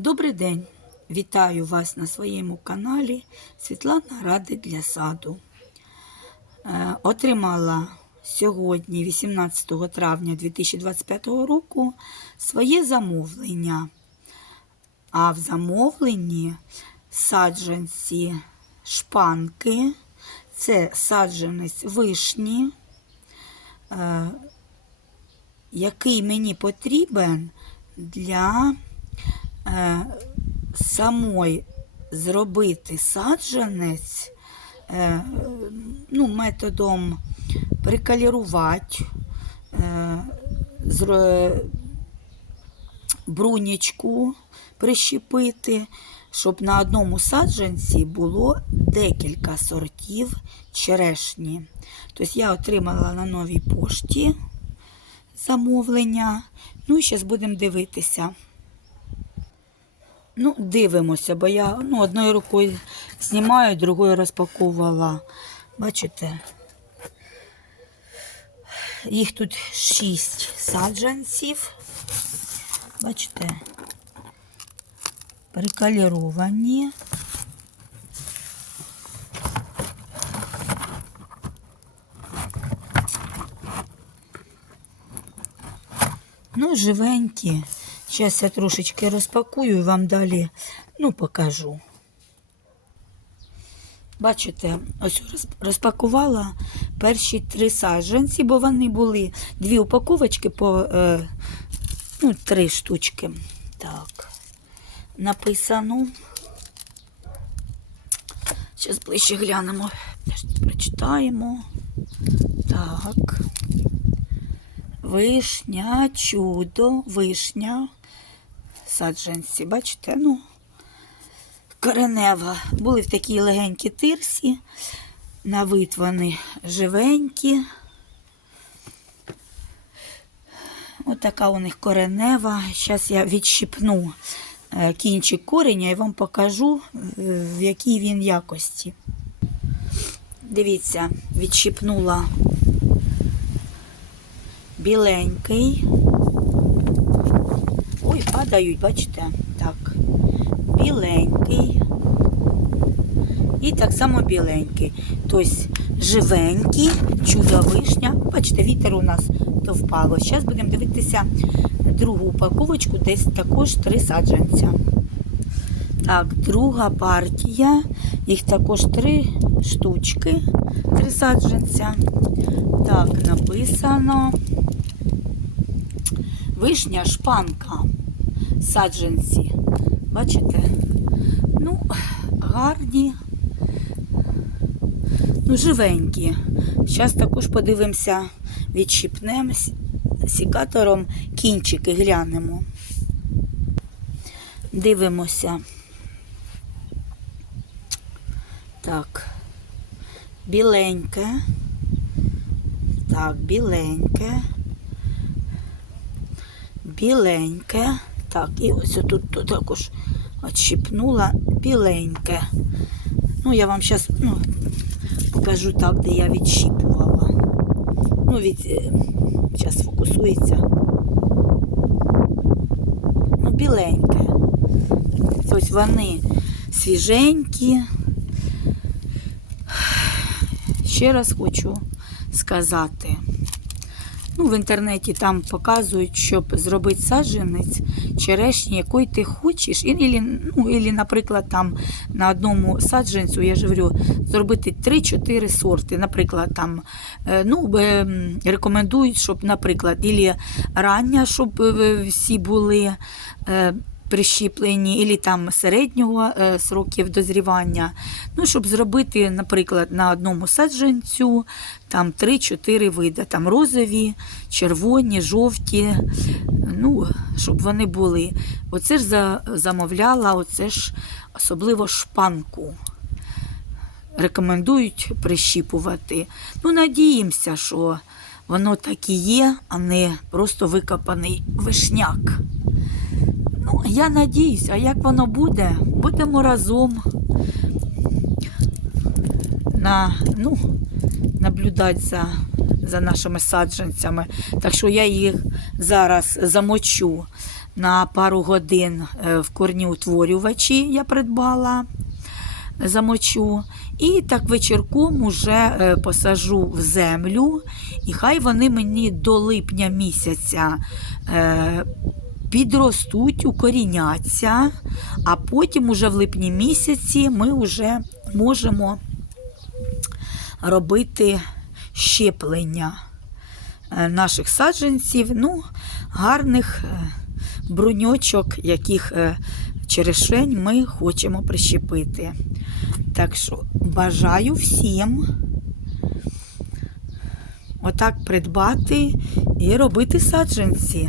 Добрий день! Вітаю вас на своєму каналі Світлана Ради для саду. Е, Отримала сьогодні, 18 травня 2025 року, своє замовлення. А в замовленні саджанці шпанки, це саджанець вишні, е, який мені потрібен для е, самой зробити саджанець е, ну, методом прикалірувати, е, брунічку прищепити, щоб на одному саджанці було декілька сортів черешні. Тобто я отримала на новій пошті замовлення. Ну і зараз будемо дивитися. Ну, дивимося, бо я ну, одною рукою знімаю, другою розпаковувала. Бачите? Їх тут шість саджанців. Бачите? Прикаліровані. Ну, живенькі. Зараз я трошечки розпакую і вам далі ну, покажу. Бачите, ось розпакувала перші три саджанці, бо вони були дві упаковочки по е, ну, три штучки. Так, написано. Зараз ближче глянемо, прочитаємо. Так. Вишня, чудо, вишня. Саджанці, бачите, ну, коренева. Були в такій легенькій тирсі. На вид вони живенькі. Отака у них коренева. Зараз я відщипну е, кінчик кореня і вам покажу, е, в якій він якості. Дивіться, відщипнула біленький. Падають, бачите? Так. Біленький. І так само біленький. Тобто живенький, чудо вишня. Бачите, вітер у нас то впало. Зараз будемо дивитися другу упаковочку, десь також три саджанця. Так, друга партія. Їх також три штучки, три саджанця. Так, написано. Вишня шпанка. Саджанці. Бачите? Ну, гарні. Ну, живенькі. Зараз також подивимося, відщипнемо сікатором кінчики глянемо. Дивимося. Так. Біленьке. Так, біленьке. Біленьке. Так, і ось тут також отщипнула біленьке. Ну, я вам зараз ну, покажу так, де я відщіпувала. Ну, від, зараз фокусується. Ну, біленьке. Ось вони свіженькі. Ще раз хочу сказати. Ну, в інтернеті там показують, щоб зробити саджанець черешні, якої ти хочеш. І, і, ну, і, наприклад, там на одному саджанцю, я ж говорю, зробити 3-4 сорти. Наприклад, там, е, ну, е, рекомендують, щоб, наприклад, ілі рання, щоб е, всі були. Прищіплені, ілі там середнього е, сроків дозрівання. Ну, щоб зробити, наприклад, на одному саджанцю там 3-4 види, там розові, червоні, жовті, ну, щоб вони були. Оце ж за, замовляла, оце ж особливо шпанку. Рекомендують прищіпувати. Ну, надіємося, що воно так і є, а не просто викопаний вишняк. Ну, я надіюсь, а як воно буде, будемо разом на, ну, наблюдати за, за нашими саджанцями. Так що я їх зараз замочу на пару годин е, в корнеутворювачі я придбала замочу. І так вечірком уже е, посажу в землю, і хай вони мені до липня місяця е, підростуть, укоріняться, а потім уже в липні місяці ми вже можемо робити щеплення е, наших саджанців, ну, гарних е, бруньочок, яких е, черешень ми хочемо прищепити. Так що бажаю всім отак придбати і робити саджанці.